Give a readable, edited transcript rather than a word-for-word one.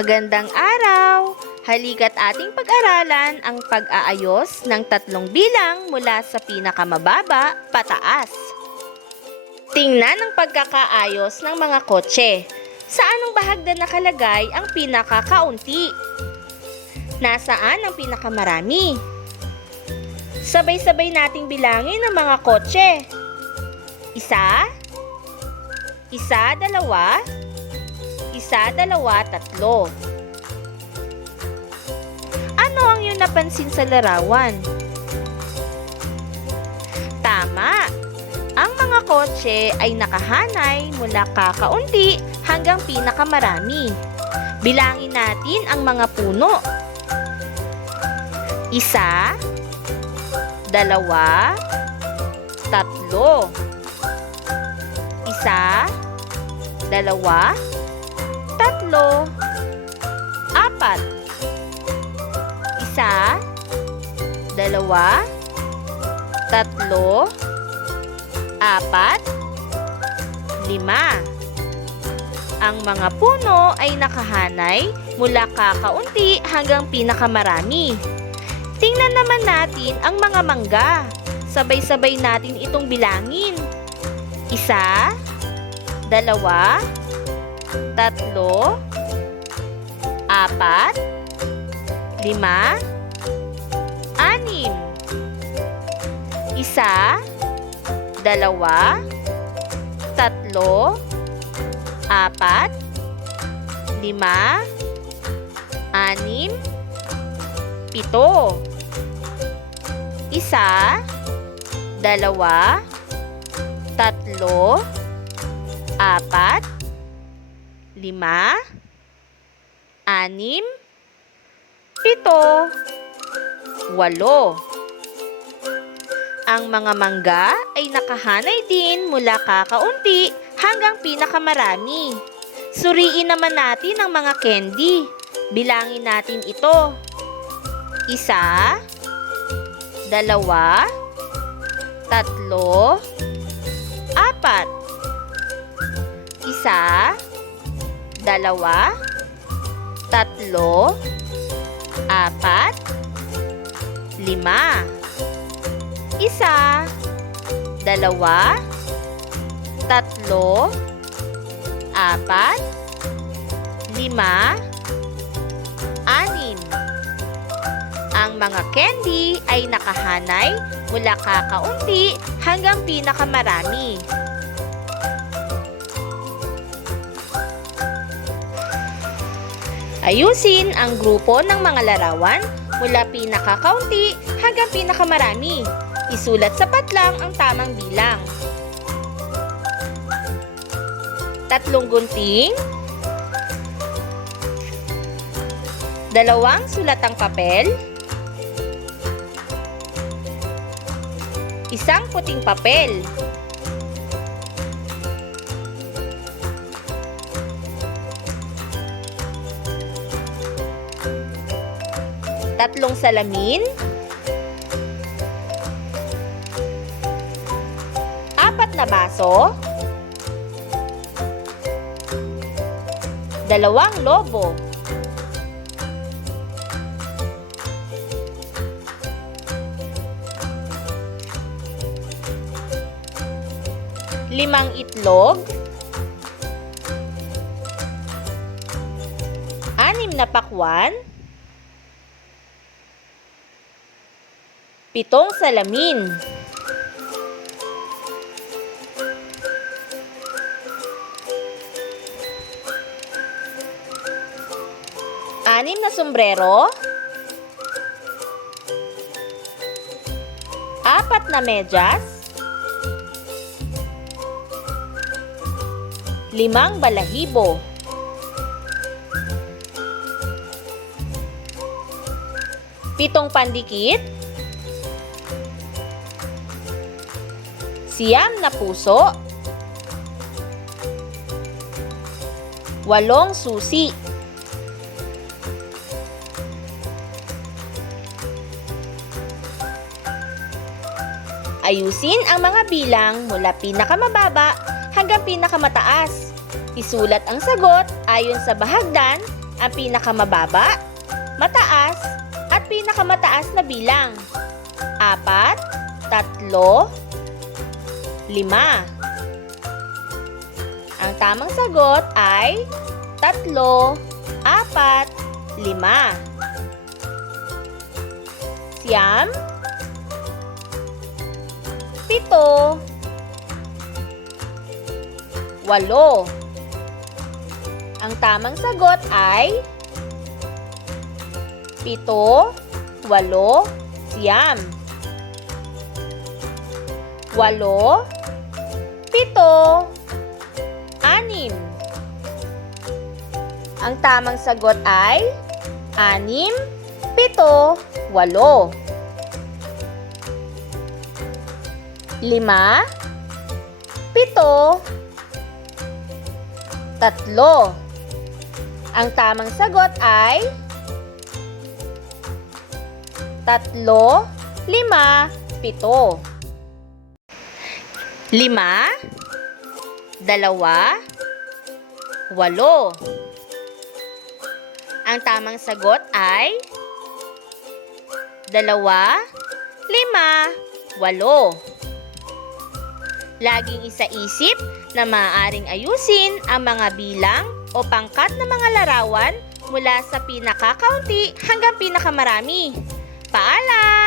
Magandang araw! Halika't ating pag-aralan ang pag-aayos ng tatlong bilang mula sa pinakamababa pataas. Tingnan ang pagkakaayos ng mga kotse. Sa anong bahagdan nakalagay ang pinakakaunti? Nasaan ang pinakamarami? Sabay-sabay nating bilangin ang mga kotse. Isa, dalawa, isa, dalawa, tatlo. Ano ang iyong napansin sa larawan? Tama! Ang mga kotse ay nakahanay mula kakaunti hanggang pinakamarami. Bilangin natin ang mga puno. Isa, dalawa, tatlo. Isa, dalawa, tatlo, apat. Isa, dalawa, tatlo, apat, lima. Ang mga puno ay nakahanay mula kakaunti hanggang pinakamarami. Tingnan naman natin ang mga mangga. Sabay-sabay natin itong bilangin. Isa, dalawa, tatlo, apat, lima, anim. Isa, dalawa, tatlo, apat, lima, anim, pito. Isa, dalawa, tatlo, apat, lima, anim, pito, walo. Ang mga mangga ay nakahanay din mula kakaunti hanggang pinakamarami. Suriin naman natin ang mga candy. Bilangin natin ito. Isa, dalawa, tatlo, apat. Isa, dalawa, tatlo, apat, lima. Isa, dalawa, tatlo, apat, lima, anim. Ang mga candy ay nakahanay mula kakaunti hanggang pinakamarami. Ayusin ang grupo ng mga larawan mula pinakakaunti hanggang pinakamarami. Isulat sa patlang ang tamang bilang. Tatlong gunting, dalawang sulatang papel, isang puting papel, tatlong salamin, apat na baso, dalawang lobo, limang itlog, anim na pakwan, pitong salamin, anim na sombrero, apat na medyas, limang balahibo, pitong pandikit, siyam na puso, walong susi, ayusin ang mga bilang mula pinakamababa hanggang pinakamataas. Isulat ang sagot ayon sa bahagdan ang pinakamababa, mataas, at pinakamataas na bilang? 4, 3, 5. Ang tamang sagot ay 3, 4, 5. Siyam, 7, 8. Ang tamang sagot ay 7, 8, siyam. 8, 7, 6. Ang tamang sagot ay 6, 7, 8. 5, 7, 3. Ang tamang sagot ay 3, 5, 7. 5, 2, 8. Ang tamang sagot ay 2, 5, 8. Laging isaisip na maaaring ayusin ang mga bilang o pangkat ng mga larawan mula sa pinakakaunti hanggang pinakamarami. Paalam!